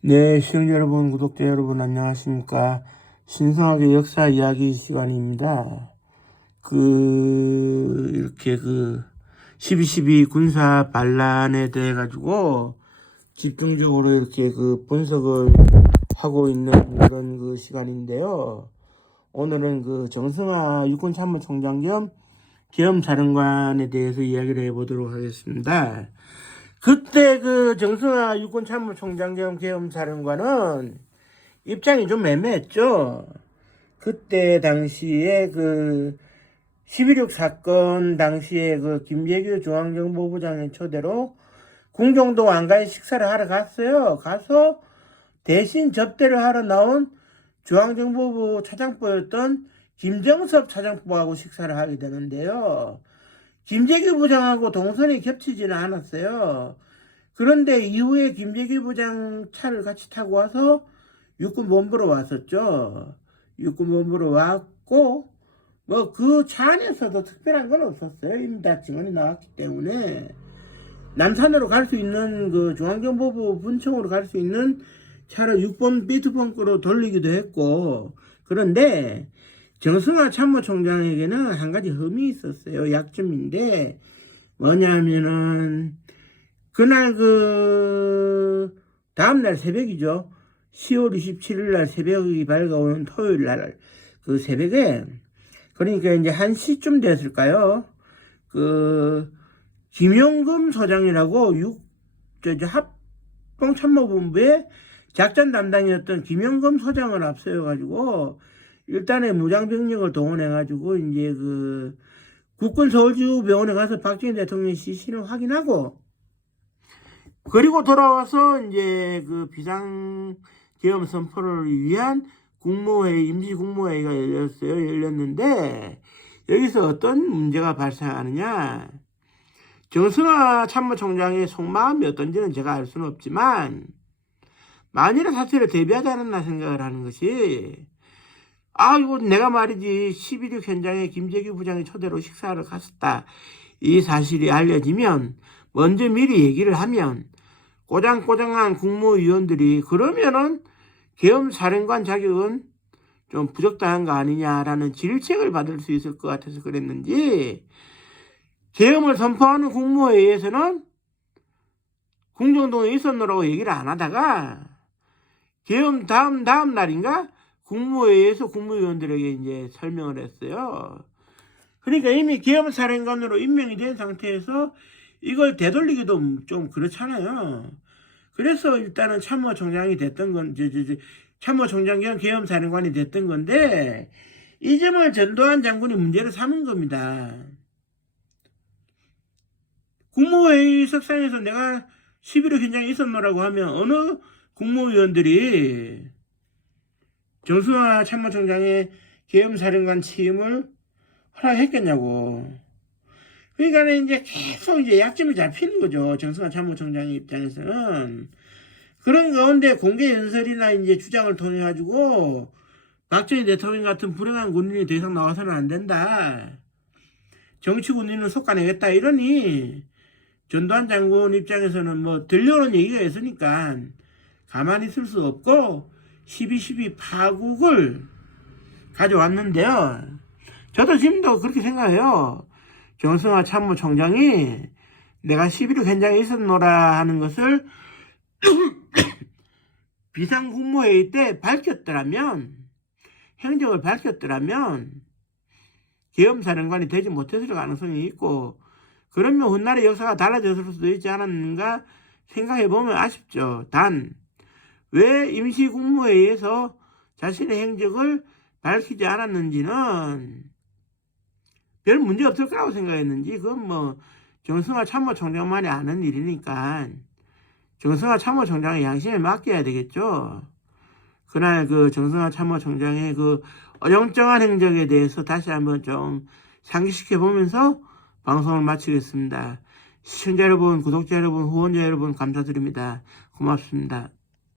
네, 시청자 여러분, 구독자 여러분, 안녕하십니까. 신성하게 역사 이야기 시간입니다. 그, 이렇게 그, 12.12 군사 반란에 대해 가지고 집중적으로 이렇게 그 분석을 하고 있는 그런 그 시간인데요. 오늘은 그 정승화 육군 참모총장 겸 계엄사령관에 대해서 이야기를 해보도록 하겠습니다. 그때 그 정승화 육군 참모총장 겸 계엄사령관은 입장이 좀 애매했죠. 그때 당시에 그 11.6 사건 당시에 그 김재규 중앙정보부장의 초대로 궁정도 왕가에 식사를 하러 갔어요. 가서 대신 접대를 하러 나온 중앙정보부 차장부였던 김정섭 차장부하고 식사를 하게 되는데요. 김재규 부장하고 동선이 겹치지는 않았어요. 그런데 이후에 김재규 부장 차를 같이 타고 와서 육군 본부로 왔었죠. 육군 본부로 왔고 뭐 그 차 안에서도 특별한 건 없었어요. 이미 다 증언이 나왔기 때문에 남산으로 갈 수 있는 그 중앙정보부 분청으로 갈 수 있는 차를 6번 비트벙크로 돌리기도 했고 그런데 정승화 참모총장에게는 한 가지 흠이 있었어요. 약점인데 뭐냐면은 그날 그 다음날 새벽이죠. 10월 27일 날 새벽이 밝아오는 토요일 날 그 새벽에 그러니까 이제 한 시쯤 됐을까요? 그 김용금 소장이라고 육 저저 합동 참모본부의 작전 담당이었던 김용금 소장을 앞세워 가지고 일단은 무장병력을 동원해 가지고 이제 그 국군 서울지구병원에 가서 박정희 대통령 시신을 확인하고 그리고 돌아와서 이제 그 비상 계엄 선포를 위한 국무회의 임시 국무회의가 열렸어요. 열렸는데 여기서 어떤 문제가 발생하느냐? 정승화 참모총장의 속마음이 어떤지는 제가 알 수는 없지만 만일의 사태를 대비하지 않았나 생각을 하는 것이 아 이거 내가 말이지 11.6 현장에 김재규 부장이 초대로 식사를 갔었다. 이 사실이 알려지면 먼저 미리 얘기를 하면 꼬장꼬장한 국무위원들이 그러면은 계엄사령관 자격은 좀 부적당한 거 아니냐라는 질책을 받을 수 있을 것 같아서 그랬는지 계엄을 선포하는 국무회의에서는 궁정동에 있었노라고 얘기를 안 하다가 계엄 다음 다음 날인가 국무회의에서 국무위원들에게 이제 설명을 했어요. 그러니까 이미 계엄 사령관으로 임명이 된 상태에서 이걸 되돌리기도 좀 그렇잖아요. 그래서 일단은 참모총장이 됐던 건, 참모총장 겸 계엄 사령관이 됐던 건데 이 점을 전두환 장군이 문제를 삼은 겁니다. 국무회의 석상에서 내가 11호 현장에 있었노라고 하면 어느 국무위원들이 정수화 참모총장의 계엄사령관 취임을 허락했겠냐고. 그러니까 이제 계속 이제 약점이 잡히는 거죠. 정승환 참모총장의 입장에서는. 그런 가운데 공개 연설이나 이제 주장을 통해 가지고 박정희 대통령 같은 불행한 군인이 더 이상 나와서는 안 된다. 정치 군인은 속아내겠다 이러니 전두환 장군 입장에서는 뭐 들려오는 얘기가 있으니까 가만히 있을 수 없고 12.12 파국을 가져왔는데요. 저도 지금도 그렇게 생각해요. 정승화 참모총장이 내가 11.6 현장에 있었노라 하는 것을 비상국무회의 때 밝혔더라면 행적을 밝혔더라면 계엄사령관이 되지 못했을 가능성이 있고 그러면 훗날의 역사가 달라졌을 수도 있지 않았는가 생각해보면 아쉽죠. 단, 왜 임시국무회의에서 자신의 행적을 밝히지 않았는지는 별 문제 없을 거라고 생각했는지, 그건 뭐, 정승화 참모총장만이 아는 일이니까, 정승화 참모총장의 양심에 맡겨야 되겠죠. 그날 그 정승화 참모총장의 그 어정쩡한 행적에 대해서 다시 한번 좀 상기시켜 보면서 방송을 마치겠습니다. 시청자 여러분, 구독자 여러분, 후원자 여러분 감사드립니다. 고맙습니다.